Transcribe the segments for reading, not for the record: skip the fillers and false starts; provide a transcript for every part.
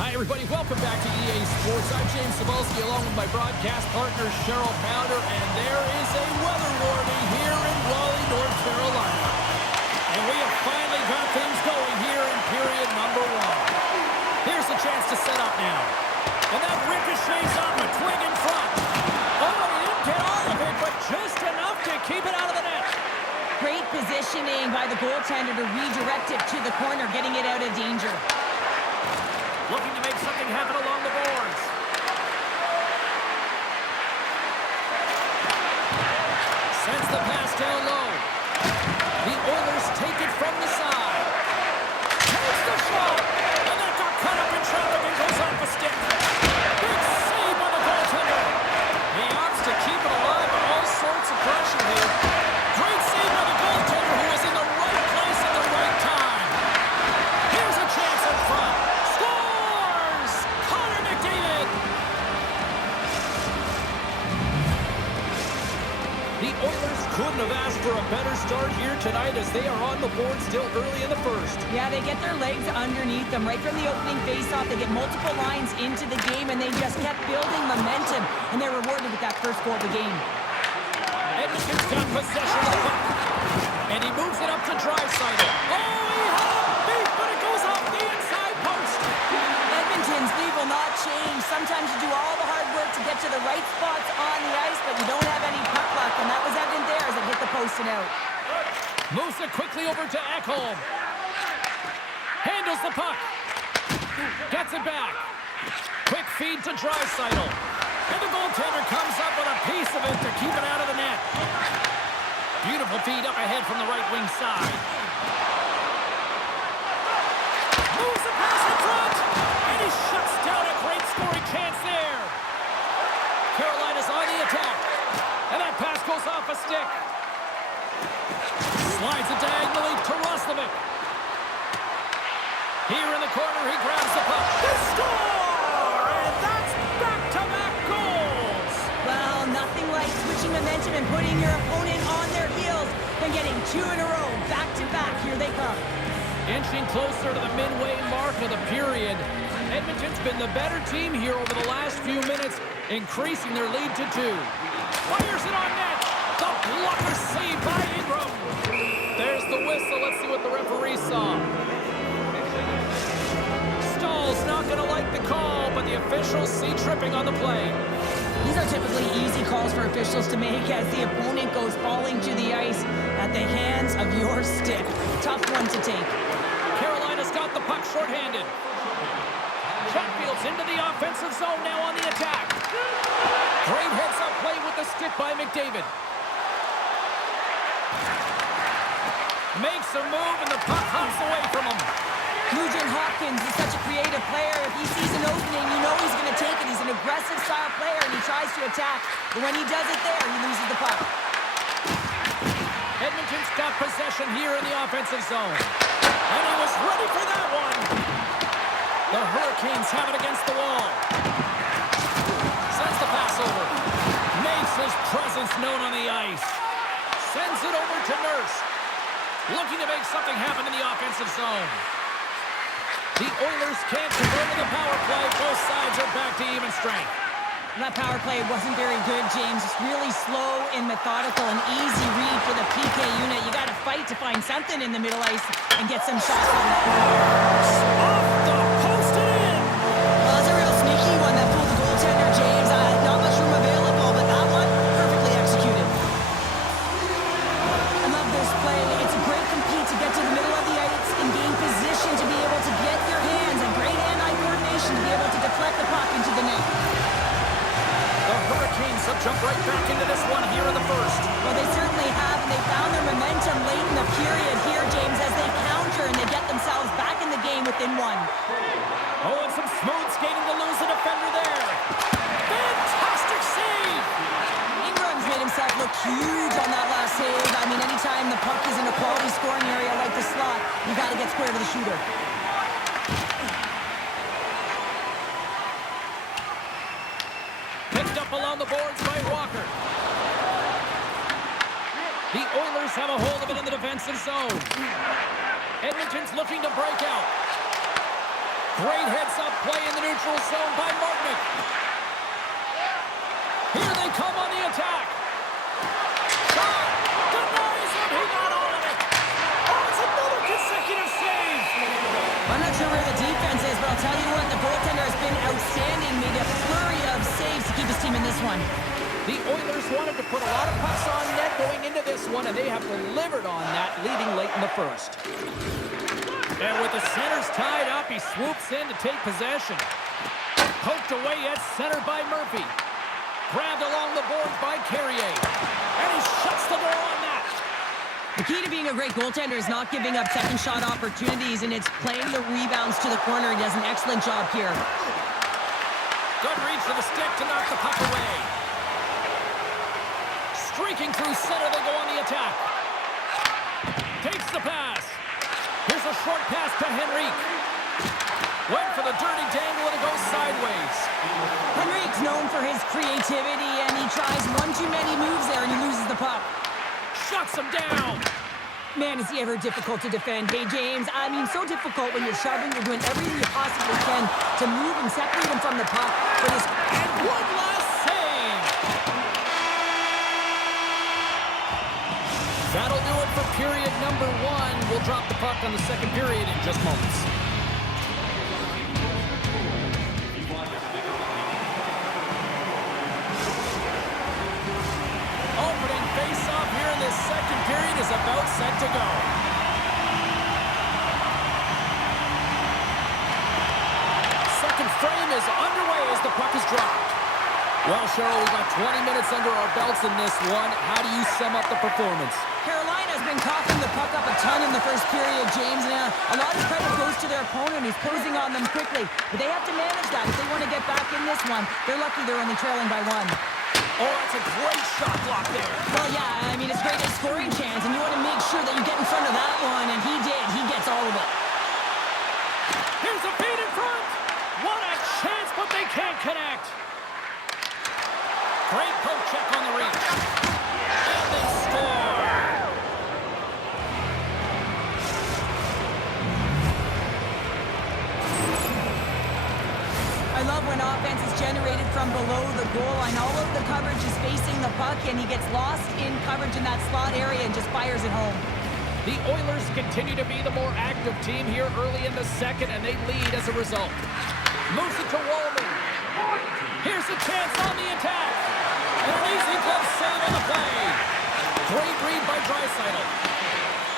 Hi, everybody. Welcome back to EA Sports. I'm James Cebulski, along with my broadcast partner, Cheryl Pounder, and there is a weather warning here in Raleigh, North Carolina. And we have finally got things going here in period number one. Here's a chance to set up now. And that ricochets off a twig in front. Oh, he didn't get all of it, but just enough to keep it out of the net. Great positioning by the goaltender to redirect it to the corner, getting it out of danger. Looking to make something happen along the boards. Sends the pass down low. The Oilers take it from the side. Takes the shot. And that got cut up in traffic and goes off a stick. Big save by the goaltender. He opts to keep it alive with all sorts of pressure here. Great save by the goaltender, who was in the right place at the right time. Here's a chance up front. The Oilers couldn't have asked for a better start here tonight as they are on the board still early in the first. Yeah, they get their legs underneath them right from the opening faceoff. They get multiple lines into the game, and they just kept building momentum, and they're rewarded with that first goal of the game. Edmonton's got possession of the puck, and he moves it up to Draisaitl. Oh, he had a beat, but it goes off the inside post. Edmonton's lead will not change. Sometimes you do all the hard work to get to the right spots on the ice, but you don't have any puck luck, and that was evident there as it hit the post and out. Moves it quickly over to Ekholm. Handles the puck. Gets it back. Quick feed to Draisaitl. And the goaltender comes up with a piece of it to keep it out of the net. Beautiful feed up ahead from the right wing side. Moves the pass in front. And he shuts down a great scoring chance there. Carolina's on the attack. And that pass goes off a stick. Slides it diagonally to Roslovic. Here in the corner, he grabs the puck. They score! And that's back-to-back goals! Well, nothing like switching momentum and putting your opponent on their heels and getting two in a row, back-to-back. Here they come. Inching closer to the midway mark of the period. Edmonton's been the better team here over the last few minutes, increasing their lead to 2. Fires it on net. The blocker saved by Ingram. There's the whistle. Let's see what the referee saw. Stahl's not going to like the call, but the officials see tripping on the play. These are typically easy calls for officials to make as the opponent goes falling to the ice at the hands of your stick. Tough one to take. Carolina's got the puck shorthanded. Chatfield's into the offensive zone now on the attack. Great heads-up play with the stick by McDavid. Makes a move, and the puck hops away from him. Nugent Hopkins is such a creative player. If he sees an opening, you know he's going to take it. He's an aggressive style player, and he tries to attack. But when he does it there, he loses the puck. Edmonton's got possession here in the offensive zone. And he was ready for that one. The Hurricanes have it against the wall. Sends the pass over. Makes his presence known on the ice. Sends it over to Nurse. Looking to make something happen in the offensive zone. The Oilers can't convert to the power play. Both sides are back to even strength. That power play wasn't very good, James. It's really slow and methodical, an easy read for the PK unit. You got to fight to find something in the middle ice and get some shots on the off the post and in. Well, that's a real sneaky one that fooled the goaltender, James. Not much room available, but that one perfectly executed. I love this play. It's a great compete to get to the middle of the ice and gain position to be able to get your hands and great hand-eye coordination to be able to deflect the puck into the net. The Hurricanes have jumped right back into this one here in the first. Well, they certainly have, and they found their momentum late in the period here, James, as they counter and they get themselves back in the game within 1. Oh, and some smooth skating to lose the defender there. Fantastic save! Ingram's made himself look huge on that last save. I mean, anytime the puck is in a quality scoring area like the slot, you got to get square to the shooter. Along the boards by Walker. The Oilers have a hold of it in the defensive zone. Edmonton's looking to break out. Great heads-up play in the neutral zone by Martin. Here they come on the attack. Shot! Denies him! He got all of it! Oh, it's another consecutive save! I'm not sure where the defense is, but I'll tell you what, the goaltender has been outstanding. Made a flurry of saves to keep his team in this one. The Oilers wanted to put a lot of pucks on net going into this one, and they have delivered on that, leading late in the first. And with the centers tied up, he swoops in to take possession. Poked away at center by Murphy. Grabbed along the boards by Carrier. And he shuts the door on that. The key to being a great goaltender is not giving up second shot opportunities, and it's playing the rebounds to the corner. He does an excellent job here. Good reach to the stick to knock the puck away. Streaking through center, they go on the attack. Takes the pass. Here's a short pass to Henrique. Went for the dirty dangle, and it goes sideways. Henrique's known for his creativity, and he tries one too many moves there, and he loses the puck. Shuts him down. Man, is he ever difficult to defend. Hey, James, I mean, so difficult when you're shoving, you're doing everything you possibly can to move and separate him from the puck. But his... And one last save. That'll do it for period number one. We'll drop the puck on the second period in just moments. Opening face-off here in this second period is about set to go. Second frame is underway as the puck is dropped. Well, Cheryl, we've got 20 minutes under our belts in this one. How do you sum up the performance? Carolina's been coughing the puck up a ton in the first period, James. And a lot of credit goes to their opponent who's closing on them quickly. But they have to manage that. If they want to get back in this one, they're lucky they're only trailing by one. Oh, that's a great shot block there. Well, yeah, I mean, it's great at scoring chance, and you want to make sure that you get in front of that one, and he did. He gets all of it. Here's a feed in front. What a chance, but they can't connect. Great poke check on the reach. And they score. I love when offense is generated from below the goal line. All of the coverage is facing the puck, and he gets lost in coverage in that slot area and just fires it home. The Oilers continue to be the more active team here early in the second, and they lead as a result. Moves it to Wallman. Here's a chance on the attack. And an easy glove save on the play. Great read by Draisaitl.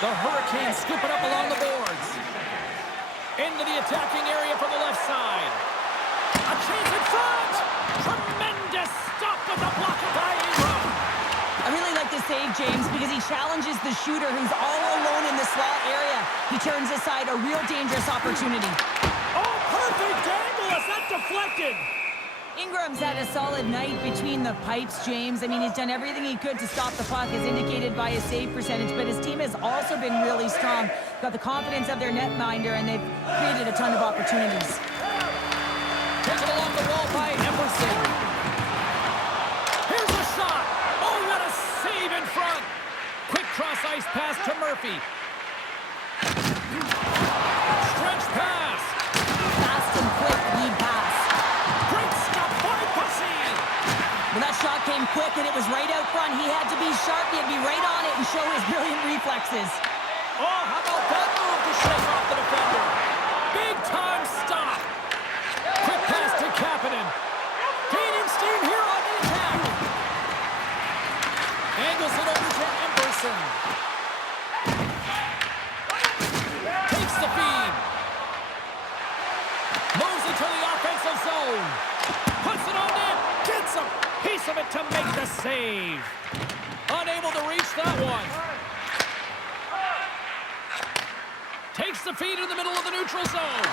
The Hurricanes scoop it up along the boards. Into the attacking area from the left side. A chance in front! Tremendous stop with the block by Ingram. I really like this save, James, because he challenges the shooter who's all alone in the slot area. He turns aside a real dangerous opportunity. Oh, perfect angle! Is that deflected? Ingram's had a solid night between the pipes, James. I mean, he's done everything he could to stop the puck, as indicated by his save percentage, but his team has also been really strong. Got the confidence of their netminder, and they've created a ton of opportunities. Taken along the wall by Emerson. Here's a shot. Oh, what a save in front. Quick cross-ice pass to Murphy. Stretch pass. Fast and quick lead pass. Great stop by Bussy. Well, that shot came quick, and it was right out front. He had to be sharp. He had to be right on it and show his brilliant reflexes. Oh, how about that move to shake off the defender? Big time stop. Quick pass to Kapanen. Gaining steam here on the attack. Angles it over to Emerson. Takes the feed. Moves into the offensive zone. Puts it on net. Gets a piece of it to make the save. Unable to reach that one. Takes the feed in the middle of the neutral zone.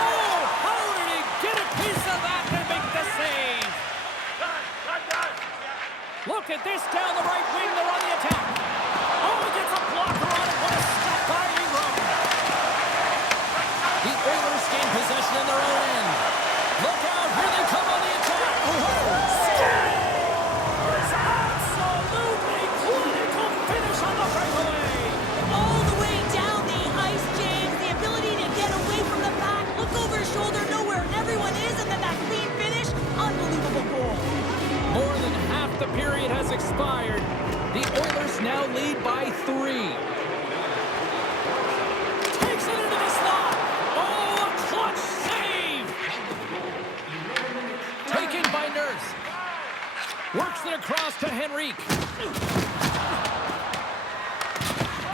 Oh, how did he get a piece of that to make the save? Look at this down the right wing. They're on the attack. Oh, he gets a blocker on it. What a stop by Ingram. The Oilers gain possession in their own end. Look out. Here they come on the attack. Scores! Absolutely clinical finish on the breakaway. All the way down the ice, James. The ability to get away from the pack. Look over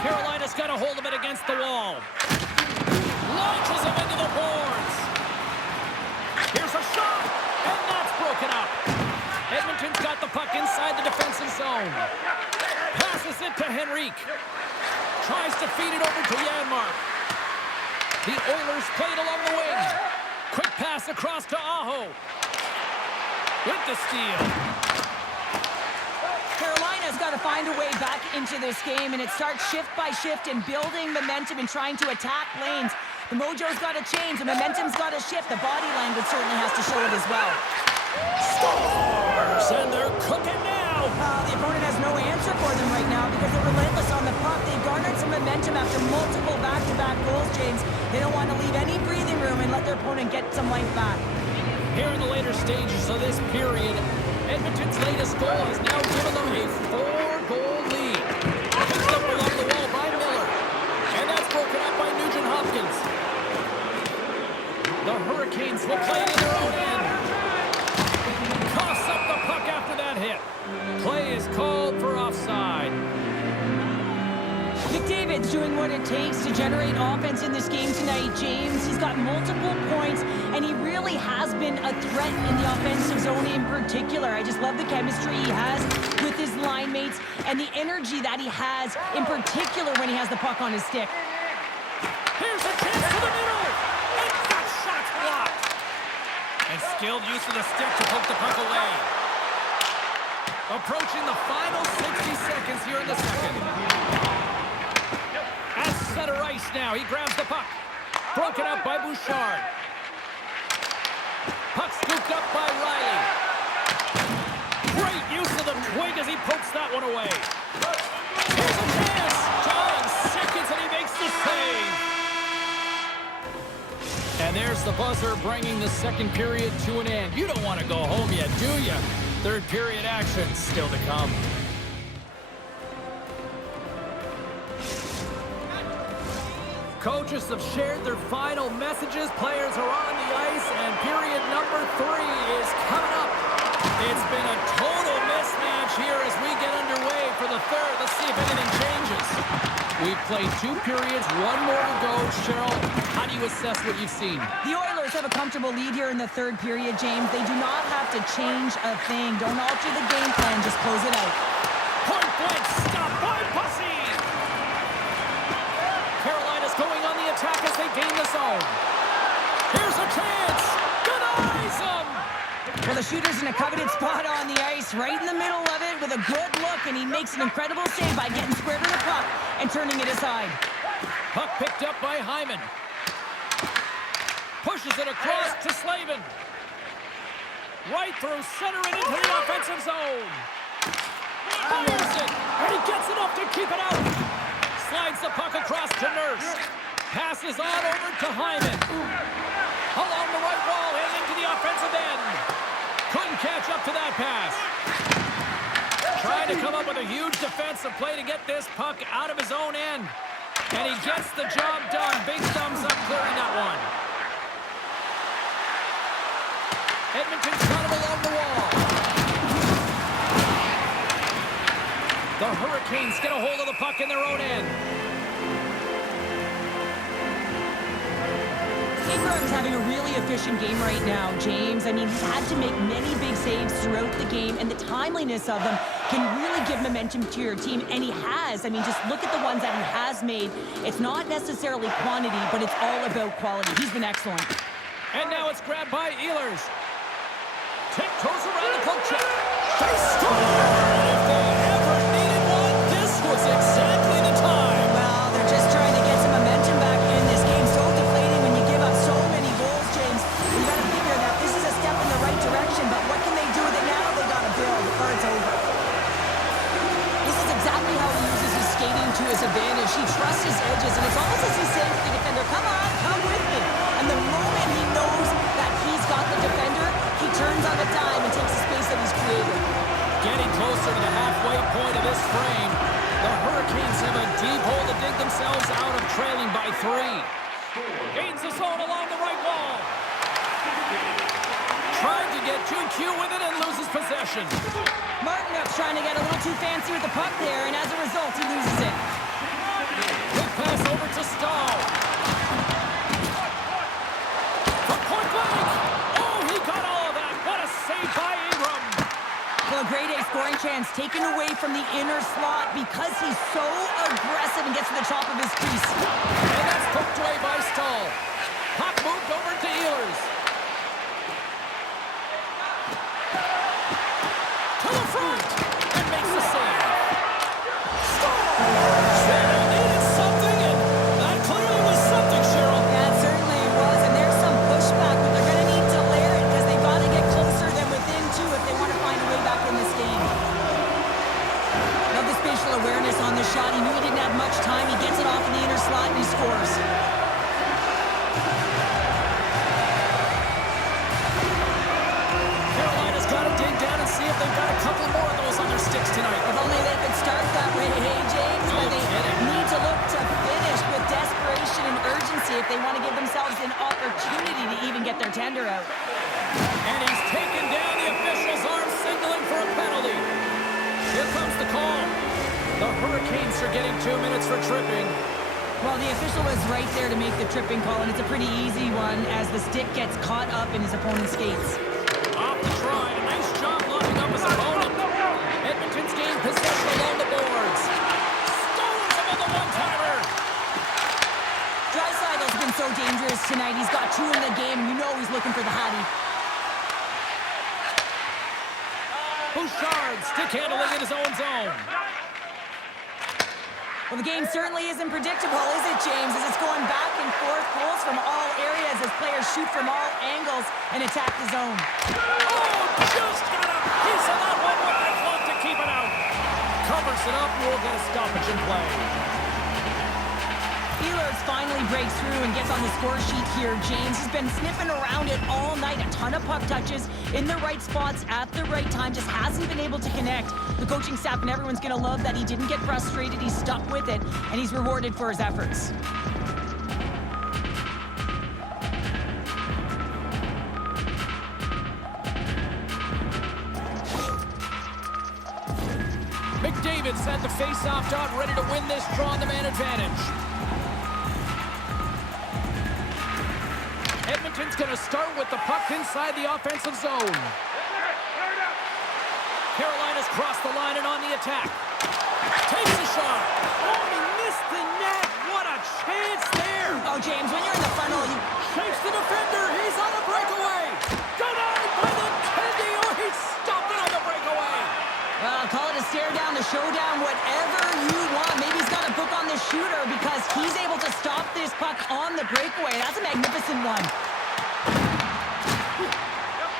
Carolina's got a hold of it against the wall. Launches him into the boards. Here's a shot, and that's broken up. Edmonton's got the puck inside the defensive zone. Passes it to Henrique. Tries to feed it over to Janmark. The Oilers play it along the wing. Quick pass across to Aho. With the steal. Carolina's got to find a way back into this game, and it starts shift by shift and building momentum and trying to attack lanes. The mojo's got to change. The momentum's got to shift. The body language certainly has to show it as well. Scores! And they're cooking now. The opponent has no answer for them right now because they're relentless on the puck. They've garnered some momentum after multiple back-to-back goals, James. They don't want to leave any breathing room and let their opponent get some life back. Here in the later stages of this period, Edmonton's latest goal has now given them a 4-goal lead. Picked up along the wall by Miller. And that's broken up by Nugent-Hopkins. The Hurricanes will play it in their own end. Coughs up the puck after that hit. Play is called for offside. McDavid's doing what it takes to generate offense in this game tonight, James. He's got multiple points, and he really has been a threat in the offensive zone in particular. I just love the chemistry he has with his line mates and the energy that he has, in particular when he has the puck on his stick. Here's a chance to the middle. And that shot's blocked. And skilled use of the stick to poke the puck away. Approaching the final 60 seconds here in the second. At center ice now, he grabs the puck. Broken up by Bouchard. Puck scooped up by Riley. Great use of the twig as he pokes that one away. Here's a chance. John seconds and he makes the save. And there's the buzzer bringing the second period to an end. You don't want to go home yet, do you? Third period action still to come. Coaches have shared their final messages. Players are on the ice, and period number 3 is coming up. It's been a total mismatch here as we get underway for the third. Let's see if anything changes. We've played 2 periods, 1 more to go. Cheryl, how do you assess what you've seen? The Oilers have a comfortable lead here in the third period, James. They do not have to change a thing. Don't alter the game plan. Just close it out. Point blank stop by Bussy. Carolina's going on the attack as they gain the zone. Here's a chance. Denies them. Well, the shooter's in a coveted spot on the ice, right in the middle of it with a good look, and he makes an incredible save by getting square to the puck and turning it aside. Puck picked up by Hyman. Pushes it across to Slavin. Right through center and into the offensive zone. Fires it, and he gets enough to keep it out. Slides the puck across to Nurse. Passes on over to Hyman. Along the right wall and into the offensive end. Couldn't catch up to that pass. Trying to come up with a huge defensive play to get this puck out of his own end. And he gets the job done. Big thumbs up clearing that one. Edmonton's got him along the wall. The Hurricanes get a hold of the puck in their own end. Ingram's having a really efficient game right now, James. I mean, he's had to make many big saves throughout the game, and the timeliness of them can really give momentum to your team, and he has. I mean, just look at the ones that he has made. It's not necessarily quantity, but it's all about quality. He's been excellent. And now it's grabbed by Ehlers. Tiptoes around the poke check. They score! If they ever needed one, this was exactly the time. Well, they're just trying to get some momentum back in this game. So deflating when you give up so many goals, James. You got to figure that this is a step in the right direction, but what can they do with it now? They got to build or it's over. This is exactly how he uses his skating to his advantage. He trusts his edges, and it's almost as he's saying to the defender, come on, come with me. And the moment he knows that he's got the defender, he turns on a dime and takes the space that he's created. Getting closer to the halfway point of this frame, the Hurricanes have a deep hole to dig themselves out of, trailing by 3. Gains the zone along the right wall. Trying to get too cute with it and loses possession. Martinuk's trying to get a little too fancy with the puck there, and as a result, he loses it. taken away from the inner slot because he's so aggressive and gets to the top of his crease. And that's poked away by Stahl. Puck moved over to Ehlers. To the front. And makes the save. Stahl! Shadow needed something, and that clearly was something, Cheryl. Yeah, it certainly was, and there's some pushback, but they're going to need to layer it because they've got to get closer than within two if they want to find a way back in this game. Love the spatial awareness on this shot. He knew he didn't have much time. He gets it off in the inner slot, and he scores. Carolina's got to dig down and see if they've got a couple more of those on their sticks tonight. If only they could start that way, hey, James, No but they kidding. need to look to finish with desperation and urgency if they want to give themselves an opportunity to even get their tender out. And he's taken down. The official's arm signaling for a penalty. Here comes the call. The Hurricanes are getting 2 minutes for tripping. Well, the official was right there to make the tripping call, and it's a pretty easy one as the stick gets caught up in his opponent's skates. Off the try. A nice job locking up his opponent. Edmonton's gained possession along the boards. Stolen some of the one-timer. Draisaitl's been so dangerous tonight. He's got 2 in the game, and you know he's looking for the Hattie. Bouchard stick handling in his own zone. Well, the game certainly isn't predictable, is it, James? As it's going back and forth, goals from all areas as players shoot from all angles and attack the zone. Oh, just got a piece of that one with that glove to keep it out. Covers it up, and we'll get a stoppage in play. Ehlers finally breaks through and gets on the score sheet here, James. He's been sniffing around it all night. A ton of puck touches in the right spots at the right time. Just hasn't been able to connect. The coaching staff and everyone's going to love that he didn't get frustrated. He stuck with it, and he's rewarded for his efforts. McDavid's at the face-off dot, ready to win this draw on the man advantage. Edmonton's going to start with the puck inside the offensive zone. Carolina's crossed the line and on the attack. Takes the shot. Oh, he missed the net. What a chance there. Oh, James, when you're in the front row, you... Shakes the defender. He's on a breakaway. Denied by the Tendy. Oh, he stopped it on the breakaway. Call it a stare down, a showdown, whatever you want. Maybe he's got a book on the shooter because he's able to stop this puck on the breakaway. That's a magnificent one.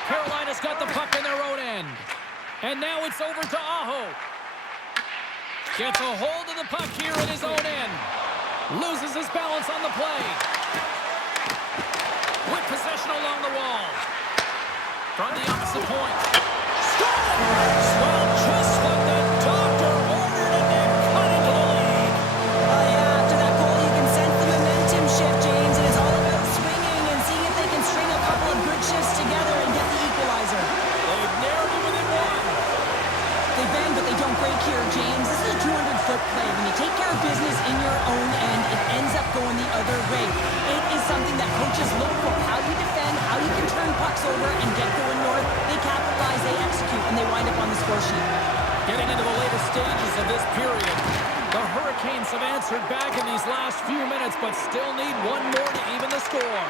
Carolina's got the puck in their own end. And now it's over to Aho. Gets a hold of the puck here in his own end. Loses his balance on the play. With possession along the wall. From the opposite point. Scores! Well, just what the doctor ordered, and they've cut into the lead. Yeah, after that goal, you can sense the momentum shift, James, and it's all about swinging and seeing if they can string a couple of good shifts together and get the equalizer. They've narrowed it within one. They bend, but they don't break here, James. This is a 200-foot play. When you take care of business in your own end, it ends up going the other way. It is something that coaches look for. How you defend, how you can turn pucks over and get going north. They capitalize, they execute, and they wind up on the score sheet. Getting into the later stages of this period, the Hurricanes have answered back in these last few minutes, but still need one more to even the score.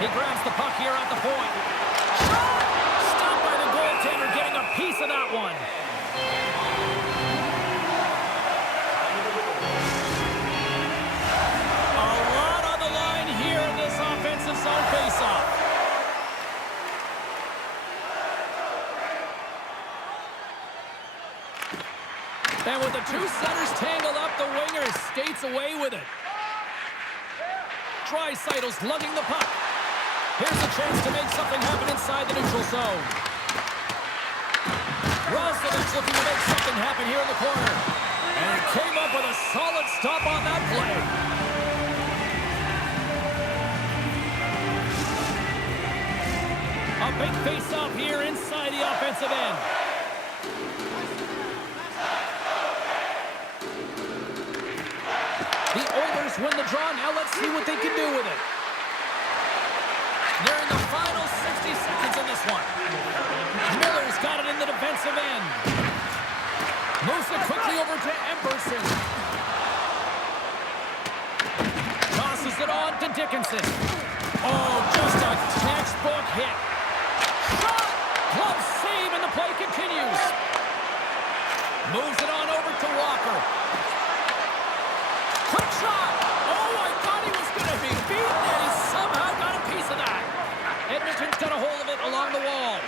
He grabs the puck here at the point. Stopped by the goaltender, getting a piece of that one. A lot on the line here in this offensive zone faceoff. And with the two centers tangled up, the winger skates away with it. Draisaitl's lugging the puck. Here's a chance to make something happen inside the neutral zone. Roslovic's looking to make something happen here in the corner. And he came up with a solid stop on that play. A big face-off here inside the offensive end. The Oilers win the draw. Now let's see what they can do with it. They're in the final 60 seconds in this one. Miller's got it in the defensive end. Moves it quickly over to Emberson. Tosses it on to Dickinson. Oh, just a textbook hit. Shot! Glove save, and the play continues. Moves it on over to Walker. Quick shot! Oh, I thought he was going to be beaten, and he somehow got a piece of that. Edmonton's got a hold of it along the wall.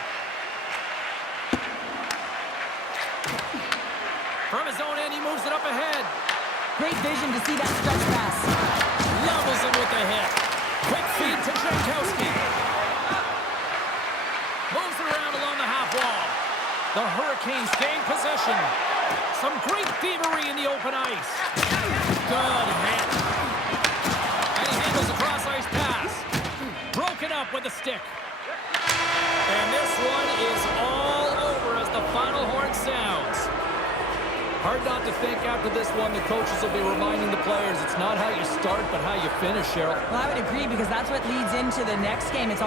From his own end, he moves it up ahead. Great vision to see that stretch pass. Levels him with the hit. Quick feed to Jankowski. Moves it around along the half wall. The Hurricanes gain possession. Some great thievery in the open ice. Good hit. And he handles a cross-ice pass. Broken up with a stick. And this one is all over as the final horn sounds. Hard not to think after this one the coaches will be reminding the players it's not how you start but how you finish, Cheryl. Well, I would agree because that's what leads into the next game. It's all